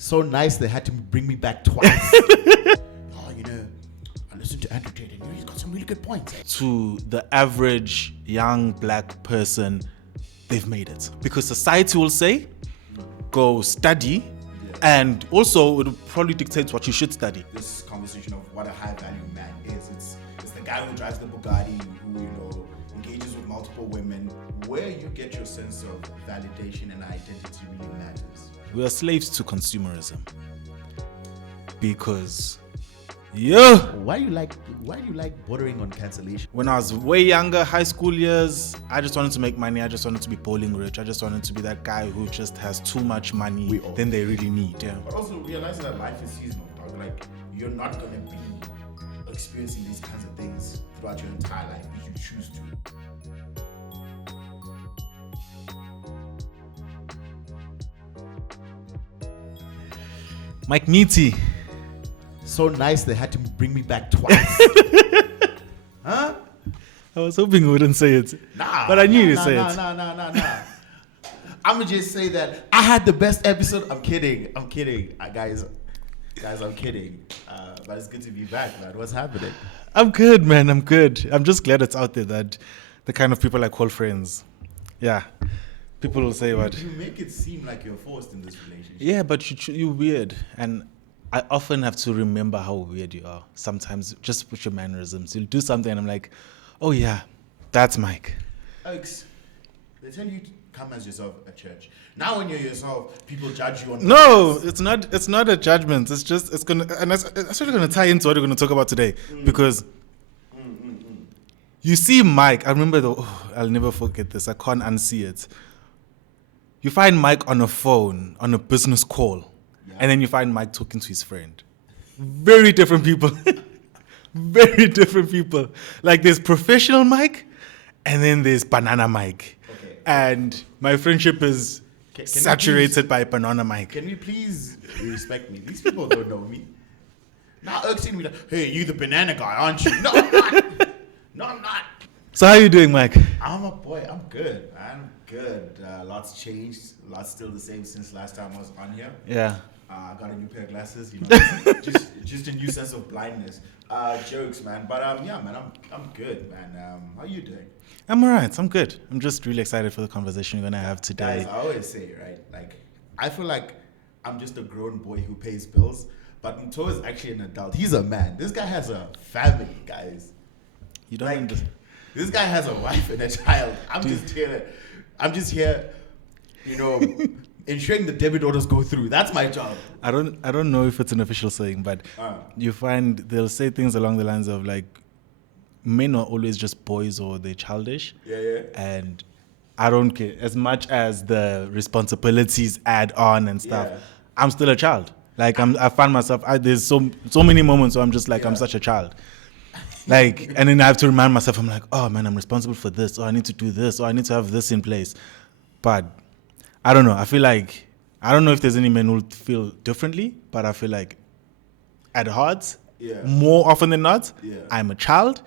So nice they had to bring me back twice. Oh, I listened to Andrew Tate and he's got some really good points. To the average young black person, they've made it. Because society will say, go study, and also it probably dictates what you should study. This conversation of what a high value man is, it's the guy who drives the Bugatti, who engages with multiple women. Where you get your sense of validation and identity really matters. We are slaves to consumerism. Because why do you like bordering on cancellation? When I was way younger, high school years, I just wanted to make money. I just wanted to be bowling rich. I just wanted to be that guy who just has too much money than they really need. Yeah. But also realizing that life is seasonal, dog. Like, you're not gonna be experiencing these kinds of things throughout your entire life if you choose to. Mike Miti. So nice they had to bring me back twice. Huh? I was hoping you wouldn't say it. But I knew you'd say it. Nah. I'm gonna just say that I had the best episode. I'm kidding. Guys, I'm kidding. But it's good to be back, man. What's happening? I'm good, man. I'm good. I'm just glad it's out there that the kind of people I call friends. Yeah. People will say what? You make it seem like you're forced in this relationship. Yeah, but you're weird. And I often have to remember how weird you are. Sometimes just with your mannerisms. You'll do something and I'm like, oh yeah, that's Mike. Oaks, they tell you to come as yourself at church. Now when you're yourself, people judge you on No, it's not a judgment. It's just, it's actually gonna tie into what we're gonna talk about today. Because you see Mike, I remember I'll never forget this. I can't unsee it. You find Mike on a phone, on a business call, and then you find Mike talking to his friend. Very different people. Very different people. Like there's professional Mike, and then there's banana Mike. Okay. And my friendship is saturated by banana Mike. Can we please respect me? These people don't know me. Now irksing me like, hey, you the banana guy, aren't you? No, I'm not. No, I'm not. So how are you doing, Mike? I'm good. I'm good. Lots changed. Lots still the same since last time I was on here. Yeah. I got a new pair of glasses. Just a new sense of blindness. Jokes, man. But yeah, man, I'm good, man. How you doing? I'm alright. I'm good. I'm just really excited for the conversation we're gonna have today. Guys, I always say, right? Like, I feel like I'm just a grown boy who pays bills, but Mto is actually an adult. He's a man. This guy has a family, guys. You don't understand. This guy has a wife and a child. I'm just here, ensuring the debit orders go through. That's my job. I don't know if it's an official saying, but you find they'll say things along the lines of like, men are always just boys or they're childish. Yeah. And I don't care. As much as the responsibilities add on and stuff, I'm still a child. Like I find myself, there's so many moments where I'm just like, I'm such a child. Like, and then I have to remind myself, I'm like, oh man, I'm responsible for this, or I need to do this, or I need to have this in place. But I don't know. I feel like, I don't know if there's any men who feel differently, but I feel like at heart, more often than not, I'm a child.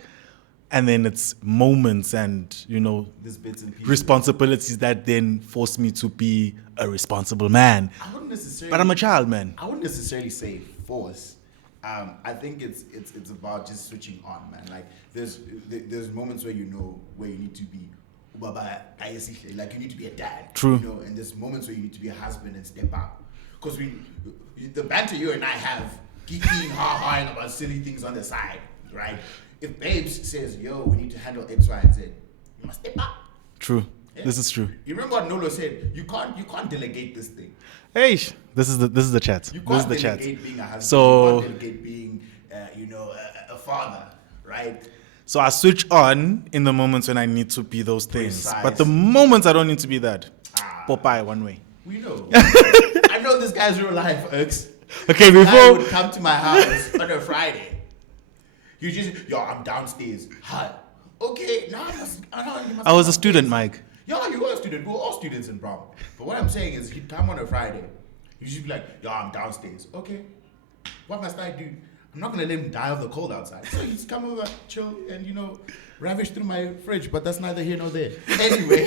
And then it's moments and, These bits and pieces. Responsibilities that then force me to be a responsible man. But I'm a child, man. I wouldn't necessarily say force. I think it's about just switching on, man. Like there's moments where where you need to be like you need to be a dad. True. And there's moments where you need to be a husband and step out. Because the banter you and I have, geeking, ha-haing about silly things on the side, right? If Babes says, yo, we need to handle X, Y, and Z, you must step up. True. Yeah. This is true. You remember what Nolo said? You can't delegate this thing. Hey, this is the chat. You this is can't the delegate chat. Being a husband. So, you can't delegate being, a father, right? So I switch on in the moments when I need to be those things. Precise. But the moments I don't need to be that, Popeye one way. We know. I know this guy's real life, Erks. Okay, This guy before... would come to my house on a Friday. You just, I'm downstairs. Hi. Okay, now I was a student, Mike. Yeah, you were a student. We were all students in Brown. But what I'm saying is, he'd come on a Friday. You should be like, I'm downstairs. Okay. What must I do? I'm not going to let him die of the cold outside. So he's come over, chill, and, ravish through my fridge. But that's neither here nor there. Anyway,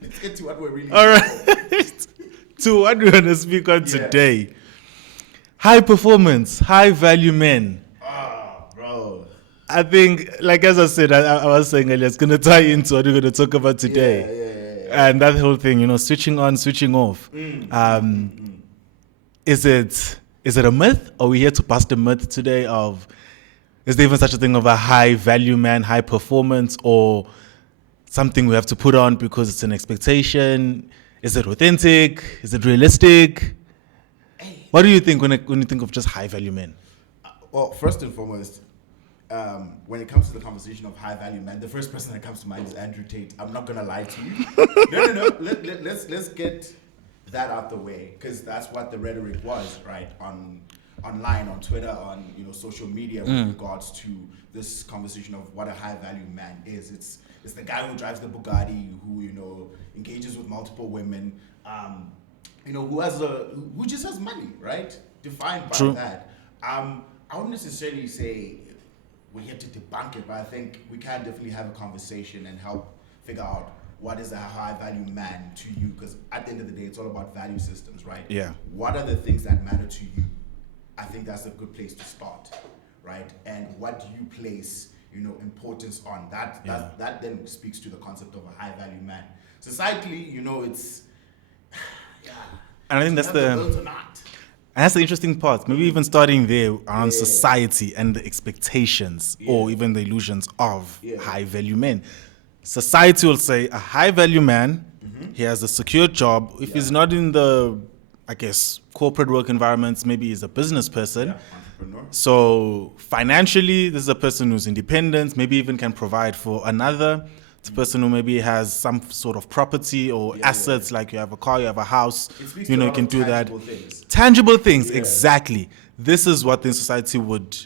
let's get to what we're really all right. To what we're going to speak on today. High performance, high value men. Bro. I think, like as I said, I was saying earlier, it's going to tie into what we're going to talk about today. Yeah. And that whole thing, switching on, switching off. Is it a myth? Or are we here to bust a myth today of, is there even such a thing of a high value man, high performance, or something we have to put on because it's an expectation? Is it authentic? Is it realistic? What do you think when you think of just high value men? Well, first and foremost, when it comes to the conversation of high value men, the first person that comes to mind is Andrew Tate. I'm not gonna lie to you. No. Let's get that out the way, because that's what the rhetoric was, right? Online, on Twitter, on social media, with regards to this conversation of what a high value man is. It's the guy who drives the Bugatti, who engages with multiple women, who just has money, right? Defined by True. that. I wouldn't necessarily say we're here to debunk it, but I think we can definitely have a conversation and help figure out what is a high value man to you, because at the end of the day, it's all about value systems, right? Yeah. What are the things that matter to you? I think that's a good place to start, right? And what do you place, importance on? That then speaks to the concept of a high value man. Societally, it's And I think that's the built or not. And that's the interesting part. Maybe even starting there around society and the expectations or even the illusions of high value men. Society will say a high value man, he has a secure job. If he's not in the, corporate work environments, maybe he's a business person. Entrepreneur. So financially, this is a person who's independent, maybe even can provide for another. It's a person who maybe has some sort of property or assets, like you have a car, you have a house, you can do that. Tangible things, exactly. This is what the society would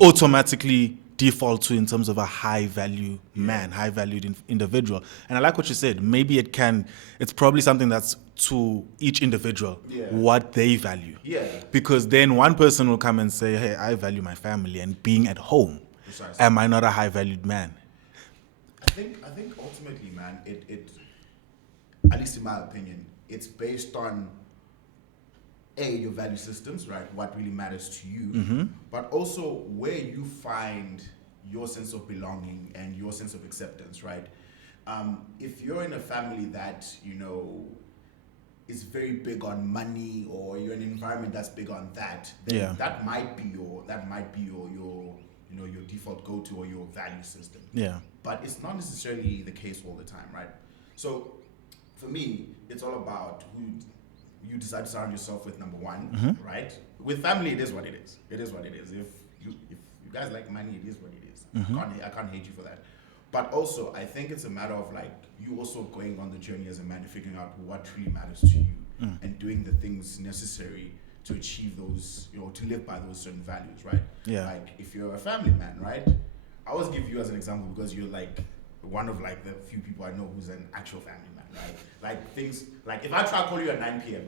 automatically default to in terms of a high value man, high valued individual. And I like what you said. Maybe it's probably something that's to each individual, what they value. Yeah. Because then one person will come and say, hey, I value my family and being at home. Precisely. Am I not a high valued man? I think ultimately, man, it at least in my opinion, it's based on your value systems, right? What really matters to you, but also where you find your sense of belonging and your sense of acceptance, right? If you're in a family that is very big on money, or you're in an environment that's big on that, then that might be your your default go-to or your value system. Yeah. But it's not necessarily the case all the time, right? So for me, it's all about who you decide to surround yourself with, number one, right? With family, it is what it is. It is what it is. If you guys like money, it is what it is. I can't hate you for that. But also, I think it's a matter of you also going on the journey as a man, figuring out what really matters to you, and doing the things necessary to achieve those, to live by those certain values, right? Yeah. Like if you're a family man, right? I always give you as an example because you're one of the few people I know who's an actual family man, right? Things if I try to call you at 9 p.m.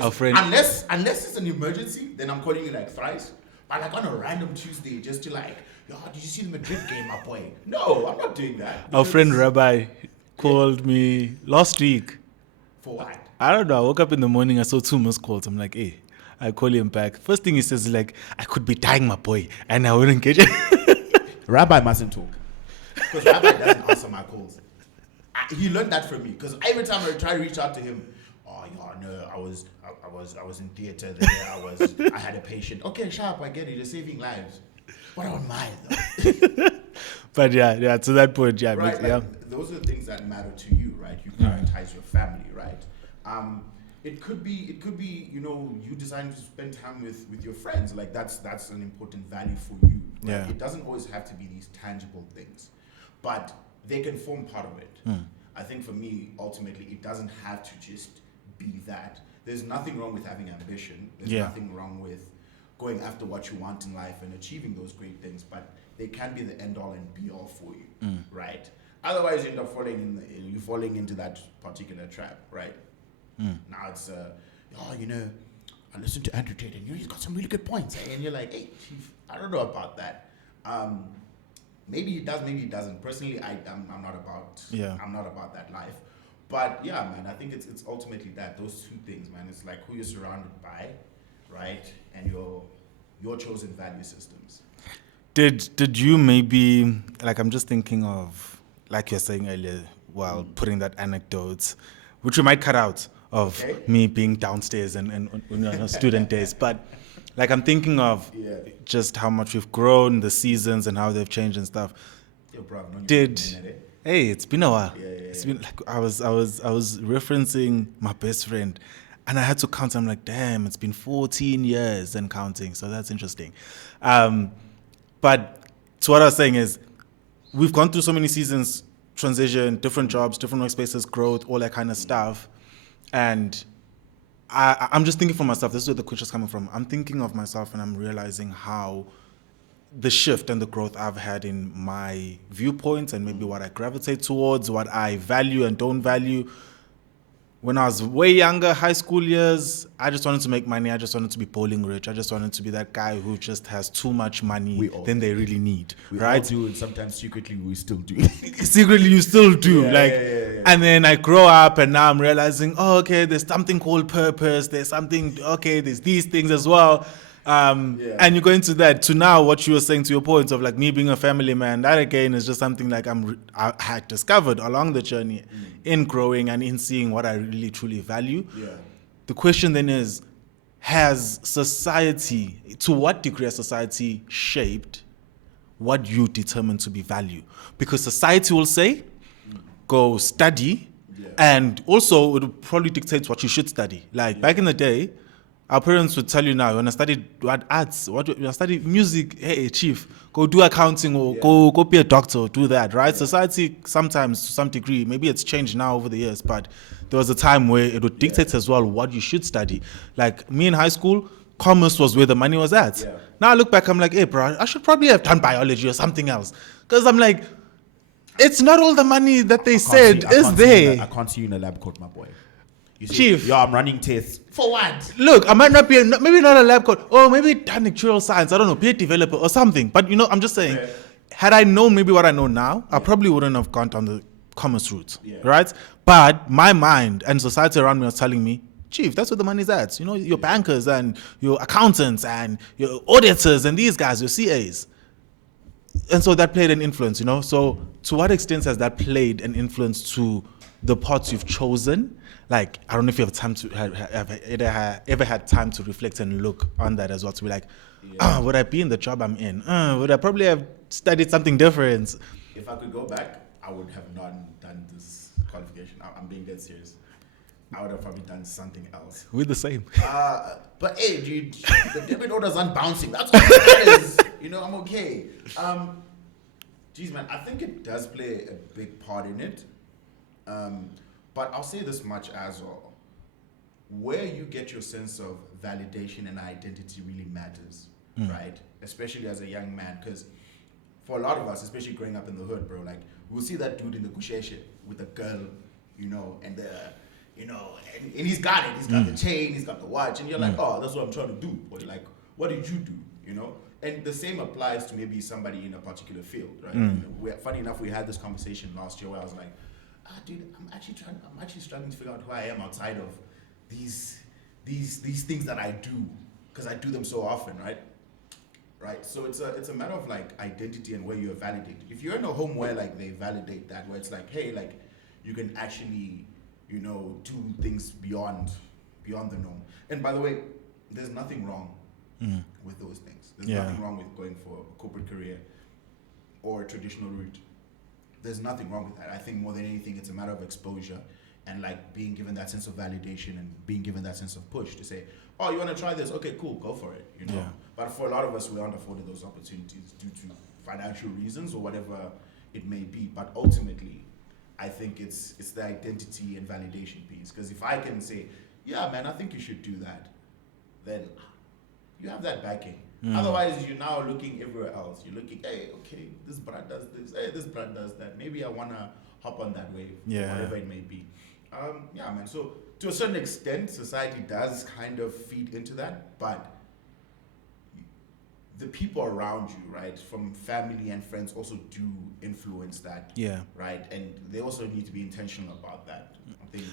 Our friend, unless it's an emergency, then I'm calling you thrice. But on a random Tuesday, just to yo, did you see the Madrid game, my boy? No, I'm not doing that. Our friend Rabbi called me last week. For what? I don't know. I woke up in the morning, I saw 2 missed calls. I'm like, hey, I call him back. First thing he says is I could be dying, my boy, and I wouldn't get it. Rabbi mustn't talk. Because Rabbi doesn't answer my calls. He learned that from me. Because every time I try to reach out to him, I was in theater there. I had a patient. Okay, sharp, I get it. You're saving lives. What about mine, though? But yeah, to that point, right, those are the things that matter to you, right? You prioritize your family, right? It could be, you deciding to spend time with your friends. That's an important value for you. Right? Yeah. It doesn't always have to be these tangible things, but they can form part of it. I think for me, ultimately, it doesn't have to just be that. There's nothing wrong with having ambition. There's nothing wrong with going after what you want in life and achieving those great things, but they can't be the end all and be all for you, right? Otherwise, you end up falling into that particular trap, right? Now it's, I listened to Andrew Tate and he's got some really good points, and you're like, hey, chief, I don't know about that. Maybe it does, maybe it doesn't. Personally, I'm not about that life. But yeah, man, I think it's ultimately that, those two things, man. It's like who you're surrounded by, right, and your chosen value systems. Did you maybe, like, I'm just thinking of, like you're saying earlier, while putting that anecdote, which we might cut out of Okay. me being downstairs and student days, but like I'm thinking of Yeah. just how much we've grown, the seasons and how they've changed and stuff. Yo, bro, I've known you Did for a minute, eh? Hey, it's been a while. Yeah, yeah, It's yeah. been like I was referencing my best friend, and I had to count. I'm like, damn, it's been 14 years and counting. So that's interesting. But to what I was saying is, we've gone through so many seasons, transition, different jobs, different workspaces, growth, all that kind of stuff, and I'm just thinking for myself. This is where the question's coming from. I'm thinking of myself, and I'm realizing how the shift and the growth I've had in my viewpoints and maybe what I gravitate towards, what I value and don't value. When I was way younger, high school years, I just wanted to make money. I just wanted to be bowling rich. I just wanted to be that guy who just has too much money We all than they really need, We right? all do, and sometimes secretly we still do. Secretly you still do, Yeah, like, yeah. and then I grow up and now I'm realizing, oh, okay, there's something called purpose. There's something, okay, there's these things as well. And you go into that to now what you were saying to your point of like me being a family man. That again is just something like I had discovered along the journey in growing and in seeing what I really truly value. Yeah. The question then is, has society, to what degree has society shaped what you determine to be value? Because society will say, go study, and also it will probably dictate what you should study. Like back in the day, our parents would tell you now, you want to study what arts, what you want to study music, hey chief, go do accounting or go be a doctor, or do that, right? Society sometimes to some degree, maybe it's changed now over the years, but there was a time where it would dictate as well what you should study. Like me in high school, commerce was where the money was at. Yeah. Now I look back, I'm like, hey bro, I should probably have done biology or something else. Because I'm like, it's not all the money that they said is there. I can't see you in a lab coat, my boy. You see, Chief. I'm running tests. For what? Look, I might not be, maybe not a lab coat, or maybe done actuarial science, I don't know, be a developer or something. But you know, I'm just saying, had I known maybe what I know now, I probably wouldn't have gone down the commerce route, right? But my mind and society around me was telling me, chief, that's where the money's at. You know, your bankers and your accountants and your auditors and these guys, your CAs. And so that played an influence, you know? So to what extent has that played an influence to the paths you've chosen? Like, I don't know if you have time to have ever had time to reflect and look on that as well, to be like, would I be in the job I'm in? Would I probably have studied something different? If I could go back, I would have not done this qualification. I'm being dead serious. I would have probably done something else. We're the same. But hey, dude, the debit orders aren't bouncing. That's all that matters. You know, I'm okay. Geez, man, I think it does play a big part in it. But I'll say this much as well. Where you get your sense of validation and identity really matters, right? Especially as a young man, because for a lot of us, especially growing up in the hood, bro, like we'll see that dude in the kusheshe with the girl, you know, and the, you know, and he's got it. He's got the chain, he's got the watch, and you're like, oh, that's what I'm trying to do. Or you're like, what did you do? You know? And the same applies to maybe somebody in a particular field, right? Funny enough, we had this conversation last year where I was like, dude, I'm actually struggling to figure out who I am outside of these things that I do, because I do them so often, right? Right. So it's a matter of like identity and where you're validated. If you're in a home where like they validate that, where it's like, hey, like you can actually, you know, do things beyond the norm. And by the way, there's nothing wrong with those things. There's nothing wrong with going for a corporate career or a traditional route. There's nothing wrong with that. I think more than anything, it's a matter of exposure and like being given that sense of validation and being given that sense of push to say, oh, you want to try this? Okay, cool, go for it. You know. Yeah. But for a lot of us, we aren't afforded those opportunities due to financial reasons or whatever it may be. But ultimately, I think it's the identity and validation piece. Because if I can say, yeah, man, I think you should do that, then you have that backing. Otherwise, you're now looking everywhere else. You're looking, hey, okay, this brand does this, hey, this brand does that. Maybe I want to hop on that wave, whatever it may be. Yeah, man. So to a certain extent, society does kind of feed into that, but the people around you, right, from family and friends, also do influence that. Yeah. Right, and they also need to be intentional about that. I think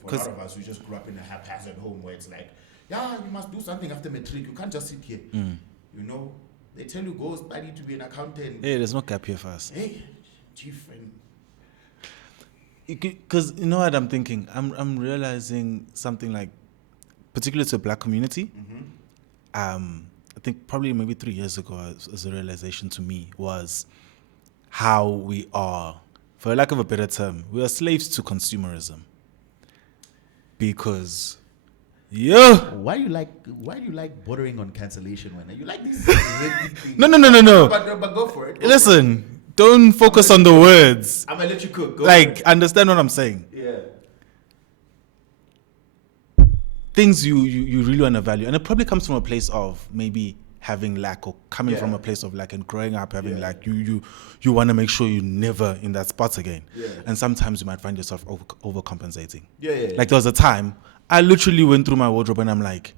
for a lot of us, we just grew up in a haphazard home where it's like, yeah, you must do something after matric. You can't just sit here. You know, they tell you go study to be an accountant. Hey, there's no gap here for us. Hey, chief friend. Because you know what I'm thinking? I'm realizing something like, particularly to the black community, I think probably maybe 3 years ago, as a realization to me, was how we are, for lack of a better term, we are slaves to consumerism. Because, Why do you like bordering on cancellation when you like these? No. But go for it. Listen, don't focus on the words. I'm gonna let you cook. Go Like, understand what I'm saying. Yeah. Things you really want to value, and it probably comes from a place of maybe having lack, or coming from a place of lack and growing up having lack. You want to make sure you're never in that spot again. And sometimes you might find yourself overcompensating. Like there was a time I literally went through my wardrobe and I'm like,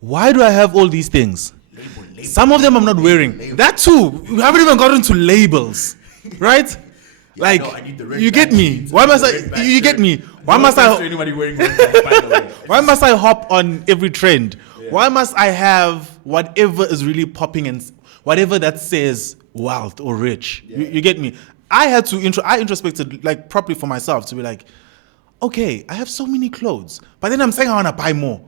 why do I have all these things? Some of them I'm not wearing. That too, we haven't even gotten to labels, right? Like, I need the red you get me? jeans, Why must I? You get me? Why must I? Anybody wearing red bags, by the way. Why must I hop on every trend? Why must I have whatever is really popping and whatever that says wealth or rich? You get me? I had to I introspected like properly for myself to be like, okay, I have so many clothes, but then I'm saying I want to buy more.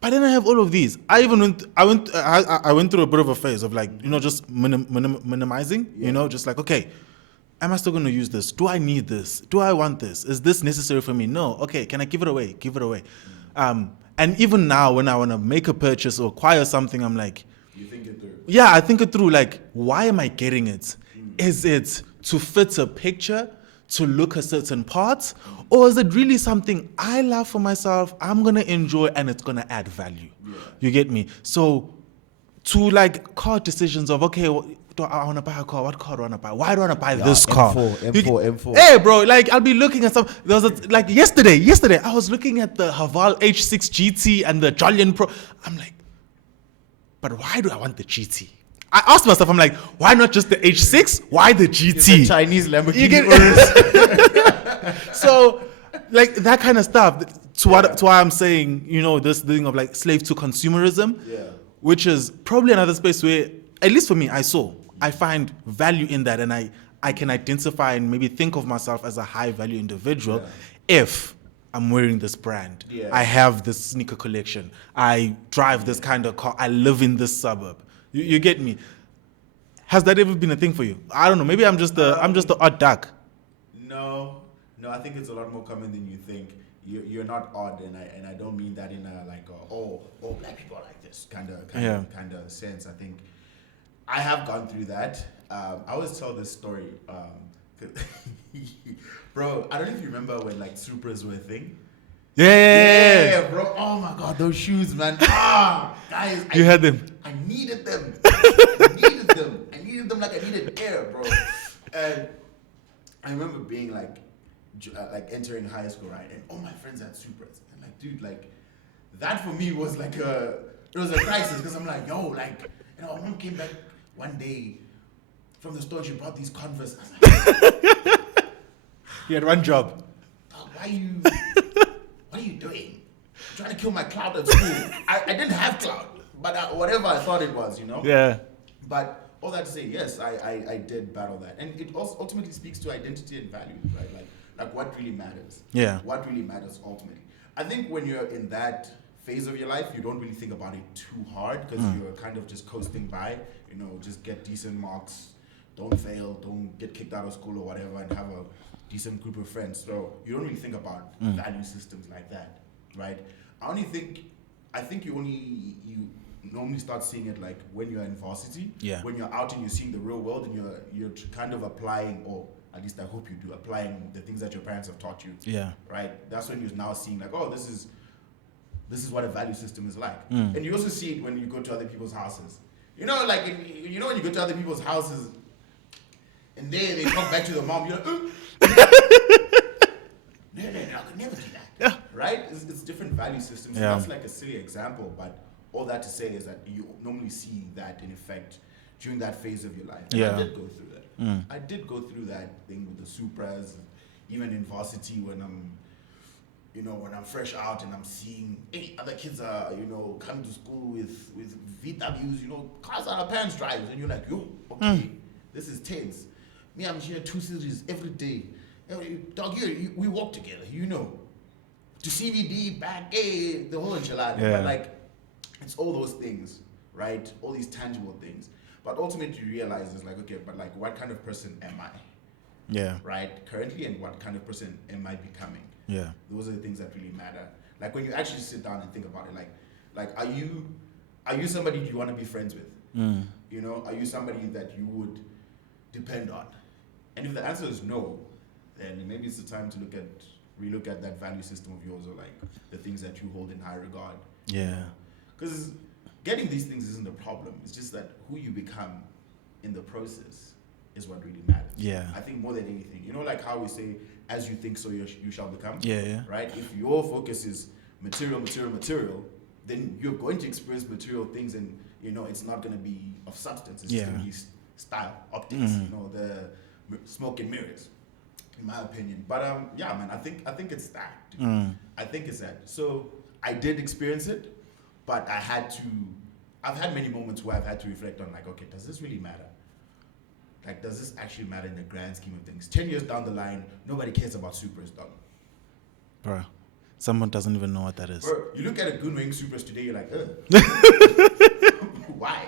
But then I have all of these. I went through a bit of a phase of like, you know, just minimizing, you know, just like, okay, am I still going to use this? Do I need this? Do I want this? Is this necessary for me? No. Okay, can I give it away? Give it away. And even now, when I want to make a purchase or acquire something, I'm like, you think it through? Yeah, I think it through. Like, why am I getting it? Is it to fit a picture, to look a certain part, or is it really something I love for myself, I'm going to enjoy, and it's going to add value? You get me? So to like car decisions of, okay, do I want to buy a car? What car do I want to buy? Why do I want to buy this car? M4. Hey, bro, like I'll be looking at some. There was like yesterday, I was looking at the Haval H6 GT and the Jolyon Pro. I'm like, but why do I want the GT? I asked myself, I'm like, why not just the H6? Why the GT? It's a Chinese Lamborghini. So, like that kind of stuff. To why I'm saying, you know, this thing of like slave to consumerism, which is probably another space where, at least for me, I find value in that, and I can identify and maybe think of myself as a high value individual if I'm wearing this brand. I have this sneaker collection. I drive this kind of car. I live in this suburb. You get me? Has that ever been a thing for you? I don't know. Maybe I'm just the odd duck. No, I think it's a lot more common than you think. You're not odd, and I don't mean that in a like black people are like this kind of sense. I think I have gone through that. I always tell this story, bro. I don't know if you remember when like Supras were a thing. Yeah, bro. Oh my god, those shoes, man. Guys, you had them. I needed them. I needed them like I needed air, bro. And I remember being like entering high school, right? And all my friends had Supras. And like, dude, like that for me was like it was a crisis because I'm like, yo, like, you know, my mom came back one day from the store and she brought these Converse. I was like, you had one job. Dog, what are you doing? I'm trying to kill my cloud at school. I didn't have cloud, but whatever I thought it was, you know? Yeah. But all that to say, yes, I did battle that. And it also ultimately speaks to identity and values, right? Like what really matters. Yeah. What really matters ultimately. I think when you're in that phase of your life, you don't really think about it too hard because you're kind of just coasting by, you know, just get decent marks, don't fail, don't get kicked out of school or whatever, and have a decent group of friends. So you don't really think about value systems like that, right? I think you normally start seeing it like when you're in varsity, when you're out and you're seeing the real world and you're kind of applying, or at least I hope you do, applying the things that your parents have taught you. Yeah. Right? That's when you're now seeing like, oh, this is what a value system is like. And you also see it when you go to other people's houses. You know, like, when you go to other people's houses and they talk back to the mom, you're like, no, I could never do that. Yeah. Right? It's different value systems. Yeah. That's like a silly example, but all that to say is that you normally see that in effect during that phase of your life. And Yeah. I did go through that. I did go through that thing with the Supras, even in varsity when I'm fresh out and I'm seeing other kids are, coming to school with VWs, cars our parents drive, and you're like, yo, okay, this is tense. Me, I'm here 2 series every day. Dog, we walk together, to CBD, back, the whole enchilada. Yeah. But like, it's all those things, right? All these tangible things. But ultimately, you realize it's like, okay, but like, what kind of person am I? Yeah. Right? Currently, and what kind of person am I becoming? Yeah. Those are the things that really matter. Like when you actually sit down and think about it, like are you somebody you want to be friends with? Are you somebody that you would depend on? And if the answer is no, then maybe it's the time to relook at that value system of yours, or like the things that you hold in high regard. Yeah. Because getting these things isn't a problem. It's just that who you become in the process is what really matters. Yeah. I think more than anything, like how we say, as you think, so you shall become. Yeah. Right? If your focus is material, then you're going to experience material things, and it's not going to be of substance. It's just going to be style, optics. The smoke and mirrors, in my opinion. But yeah, man, I think it's that. I think it's that. So I did experience it, but I've had many moments where I've had to reflect on, like, okay, does this really matter? Like, does this actually matter in the grand scheme of things? 10 years down the line, nobody cares about Supras, dog. Bro, someone doesn't even know what that is. Bro, you look at a good wearing Supras today, you're like, why?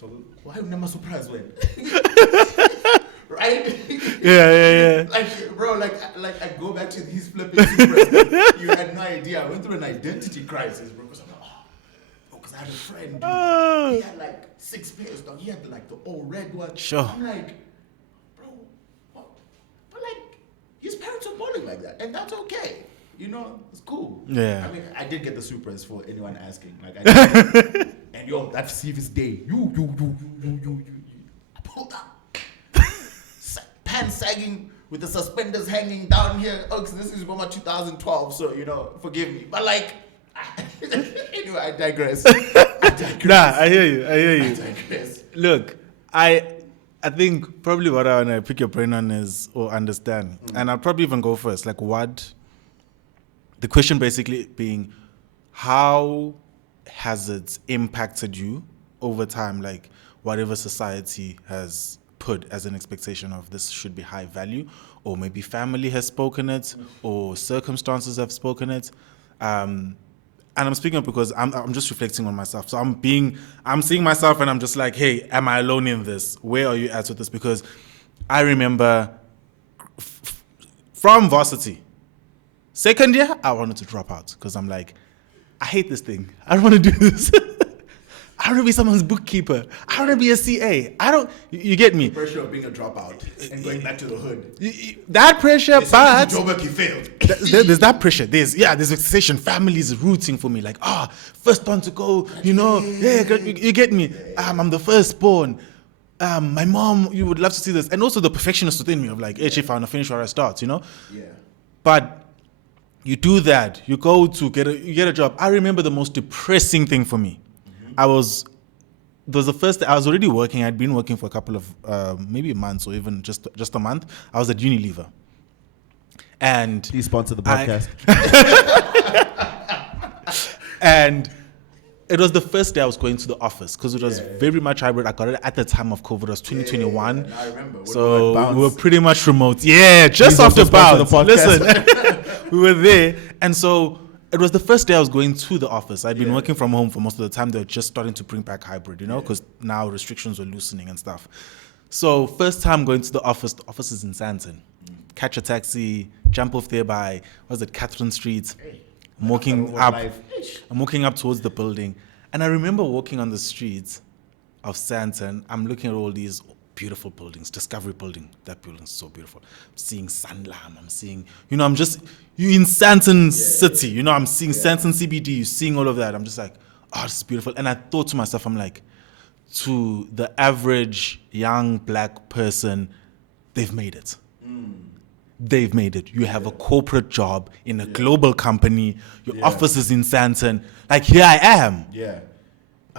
So why never surprise when? Right? Yeah. Like, bro, like I go back to these flipping Supras. You had no idea. I went through an identity crisis, bro. Because I'm like, because I had a friend, dude. He had like 6 pairs, dog. He had like the all red one. Sure. I'm like, bro, what? But like, his parents are balling like that, and that's okay. It's cool. Yeah. I mean, I did get the Supras for anyone asking. Like, I did. And that Stevens day, you. I pulled up. Pants sagging with the suspenders hanging down here. Oh, this is from 2012, so forgive me. But like, anyway, I digress. Nah, I hear you. I digress. Look, I think probably what I want to pick your brain on is, or understand, and I'll probably even go first. Like, what the question basically being, how has it impacted you over time? Like, whatever society has put as an expectation of this should be high value, or maybe family has spoken it, or circumstances have spoken it. And I'm speaking up because I'm just reflecting on myself. So I'm seeing myself, and I'm just like, hey, am I alone in this? Where are you at with this? Because I remember from varsity, second year, I wanted to drop out because I'm like, I hate this thing. I don't want to do this. I don't want to be someone's bookkeeper. I don't want to be a CA. You get me? The pressure of being a dropout and going back to the hood. That pressure, but Joburg, you failed. There's that pressure. There's expectation. Family is rooting for me. Like, first one to go. You get me? I'm the firstborn. My mom, you would love to see this, and also the perfectionist within me of like, hey, if I want to finish where I start, Yeah. But you do that. You go to get a job. I remember the most depressing thing for me. There was the first day I was already working. I'd been working for a couple of maybe months, or even just a month. I was at Unilever, and Please sponsor the podcast. And it was the first day I was going to the office because it was very much hybrid. I got it at the time of COVID. It was 2021. Yeah, I remember. So we were pretty much remote. Yeah, just after Bounce. Listen, we were there, and so it was the first day I was going to the office. I'd been working from home for most of the time. They were just starting to bring back hybrid, because now restrictions were loosening and stuff. So first time going to the office is in Sandton. Catch a taxi, jump off there by, Catherine Street. I'm walking up towards the building. And I remember walking on the streets of Sandton. I'm looking at all these beautiful buildings. Discovery Building, that building is so beautiful. I'm seeing Sanlam. I'm seeing, you in Sandton City. I'm seeing Sandton CBD. You're seeing all of that. I'm just like, this is beautiful. And I thought to myself, I'm like, to the average young black person, they've made it. They've made it. You have a corporate job in a global company. Your office is in Sandton. Like, here I am. Yeah.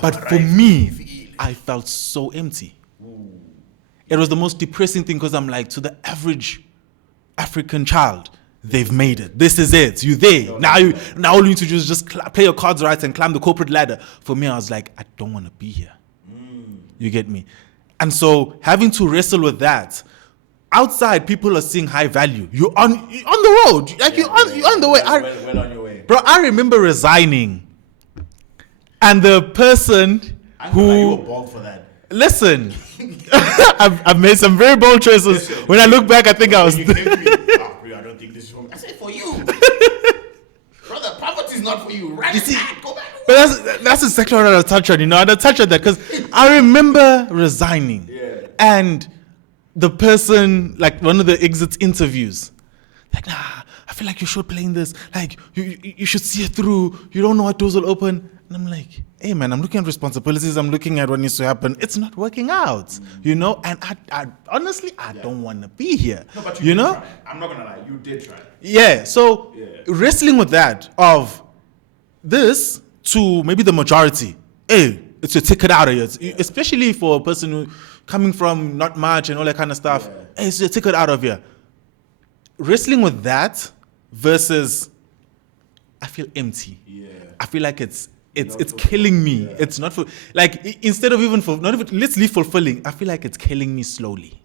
But for me, I felt so empty. It was the most depressing thing because I'm like, to the average African child, they've made it. This is it. You're there. Now all you need to do is just play your cards right and climb the corporate ladder. For me, I was like, I don't want to be here. You get me? And so having to wrestle with that, outside people are seeing high value. You're on the road. Like you're on the way. Well on your way. Bro, I remember resigning. And the person you were bold for that. Listen, I've made some very bold choices. When I look back, I think I was. You came to me, I don't think this is for me. I said, for you. Brother, poverty is not for you. Right? You see, go back. But that's exactly what I touched on. I touched on that because I remember resigning. Yeah. And the person, like one of the exit interviews, like, nah, I feel like you should play in this. Like, you should see it through. You don't know what doors will open. And I'm like, hey, man, I'm looking at responsibilities. I'm looking at what needs to happen. It's not working out, And I honestly, I don't want to be here. No, but you did try. I'm not going to lie. You did try. Yeah. So wrestling with that of this to maybe the majority, hey, it's a ticket out of here. Especially for a person who coming from not much and all that kind of stuff. Yeah. Hey, it's a ticket out of here. Wrestling with that versus I feel empty. Yeah. I feel like it's killing me. Yeah. It's not for like instead of even for not even let's leave fulfilling. I feel like it's killing me slowly.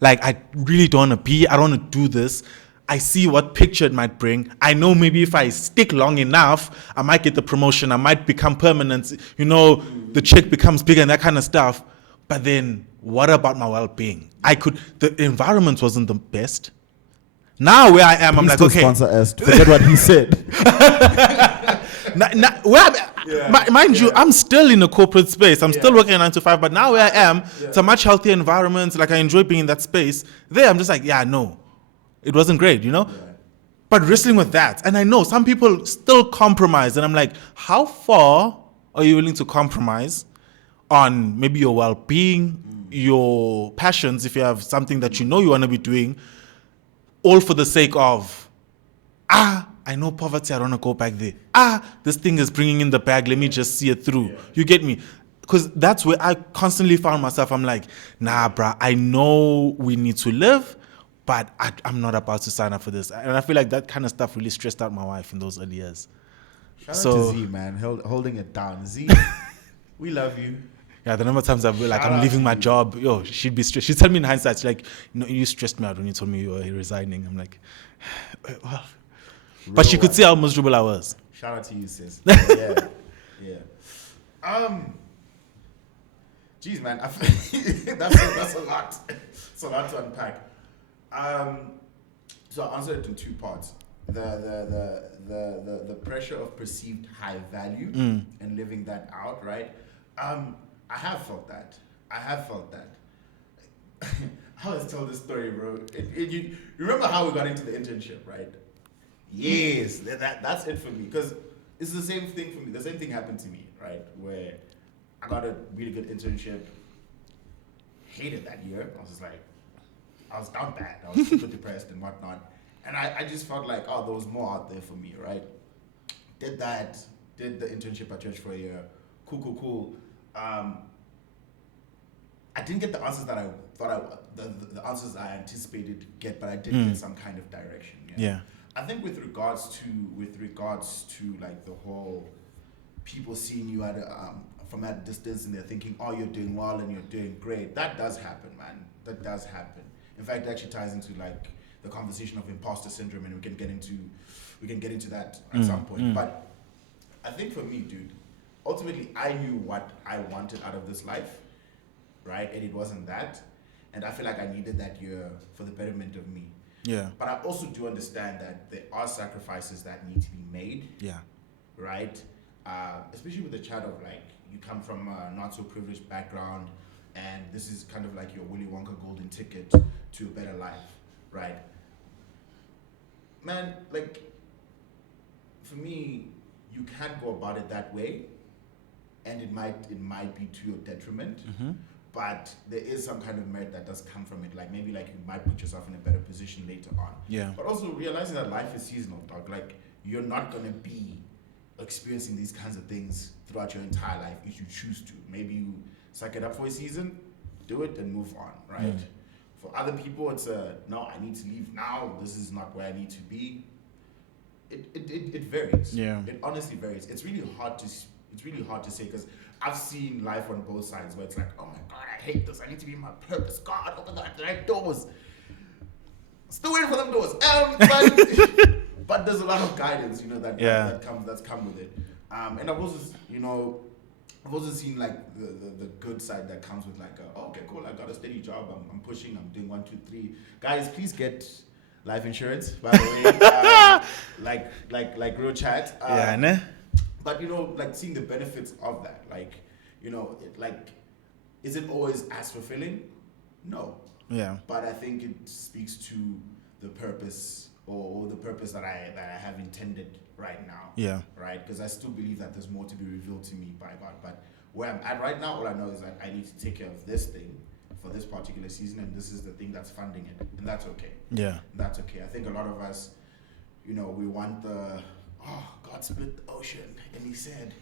Like I really don't want to be. I don't want to do this. I see what picture it might bring. I know maybe if I stick long enough, I might get the promotion. I might become permanent. The check becomes bigger and that kind of stuff. But then, what about my well-being? The environment wasn't the best. Now where I am, I'm like, okay. Sponsor us. Forget what he said. Mind you, I'm still in a corporate space. I'm still working 9 to 5, but now where I am, it's a much healthier environment. Like I enjoy being in that space. There, I'm just like, no, it wasn't great, But wrestling with that, and I know some people still compromise, and I'm like, how far are you willing to compromise on maybe your well-being, your passions, if you have something that you want to be doing, all for the sake of, I know poverty, I don't want to go back there. This thing is bringing in the bag, let me just see it through. Yeah. You get me? Because that's where I constantly found myself. I'm like, nah, bruh, I know we need to live, but I'm not about to sign up for this. And I feel like that kind of stuff really stressed out my wife in those early years. Shout out to Z, man, holding it down. Z, we love you. Yeah, the number of times I've been like, I'm leaving my job. Yo, she'd be stressed. She'd tell me in hindsight, she's like, you stressed me out when you told me you were resigning. I'm like, well. But she could see how miserable I was. Shout out to you, sis. Yeah. Geez, man, that's a lot. It's a lot to unpack. So I'll answer it in two parts. The pressure of perceived high value and living that out, right? I have felt that. I always tell this story, bro. You remember how we got into the internship, right? Yes, that's it for me. Because it's the same thing for me. The same thing happened to me, right? Where I got a really good internship. Hated that year. I was down bad. I was super depressed and whatnot. And I just felt like, there was more out there for me, right? Did the internship at church for a year. Cool. I didn't get the answers that I thought the answers I anticipated to get, but I did get some kind of direction. Yeah. I think with regards to like the whole people seeing you from at a distance and they're thinking, you're doing well and you're doing great. That does happen, man. That does happen. In fact, it actually ties into like the conversation of imposter syndrome, and we can get into that at some point. But I think for me, dude, ultimately I knew what I wanted out of this life, right? And it wasn't that. And I feel like I needed that year for the betterment of me. Yeah. But I also do understand that there are sacrifices that need to be made. Yeah. Right? Especially with the child of like, you come from a not so privileged background, and this is kind of like your Willy Wonka golden ticket to a better life, right? Man, like, for me, you can't go about it that way, and it might be to your detriment. But there is some kind of merit that does come from it. Like maybe like you might put yourself in a better position later on. Yeah. But also realizing that life is seasonal, dog. Like you're not gonna be a experiencing these kinds of things throughout your entire life if you choose to. Maybe you suck it up for a season, do it and move on, right? For other people, it's no, I need to leave now. This is not where I need to be. It varies. Yeah. It honestly varies. It's really hard to say because I've seen life on both sides where it's like, oh my God, I hate this. I need to be in my purpose. God, open the right doors. Still waiting for them doors. But there's a lot of guidance, that's come with it. And I've also seen like the good side that comes with like, okay, cool, I got a steady job. I'm pushing. I'm doing 1, 2, 3. Guys, please get life insurance. By the way, like real chat. But like seeing the benefits of that, is it always as fulfilling? No. Yeah. But I think it speaks to the purpose or the purpose that I have intended right now. Yeah. Right? Because I still believe that there's more to be revealed to me by God. But where I'm at right now, all I know is that I need to take care of this thing for this particular season, and this is the thing that's funding it. And that's okay. Yeah. That's okay. I think a lot of us, we want God split the ocean and he said,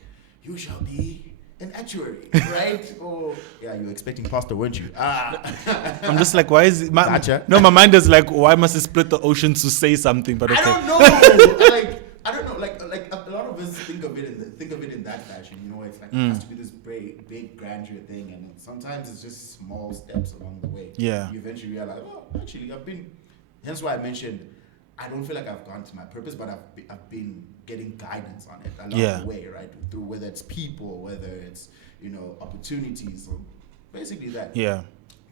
you shall be an actuary, right? Or yeah, you were expecting pastor, weren't you? I'm just like, why is it? Gotcha. No, my mind is like, why must it split the ocean to say something? But okay. I don't know. I don't know. Like a lot of us think of it in that fashion. It's like it has to be this big grandeur thing, and sometimes it's just small steps along the way. Yeah. You eventually realize, actually, hence why I mentioned, I don't feel like I've gone to my purpose, but I've been getting guidance on it along the way, right? Through whether it's people, whether it's opportunities, or basically that. Yeah.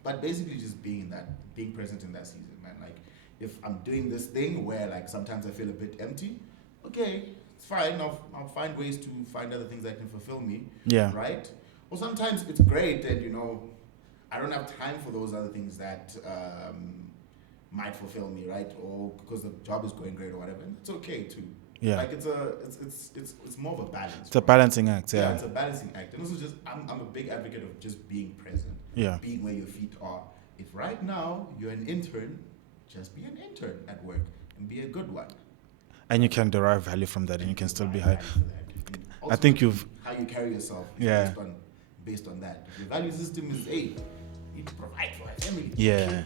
But basically just being present in that season, man. Like if I'm doing this thing where like sometimes I feel a bit empty, okay, it's fine. I'll find ways to find other things that can fulfill me. Yeah. Right? Or sometimes it's great and I don't have time for those other things that might fulfill me, right? Or because the job is going great or whatever. And it's okay too. Yeah. Like it's more of a balance. It's a balancing act, yeah. It's a balancing act. And also just I'm a big advocate of just being present. Yeah. Being where your feet are. If right now you're an intern, just be an intern at work and be a good one. And you can derive value from that, and you can still be high. Also, I think how you carry yourself is based on that. If your value system is you need to provide for a family. Yeah.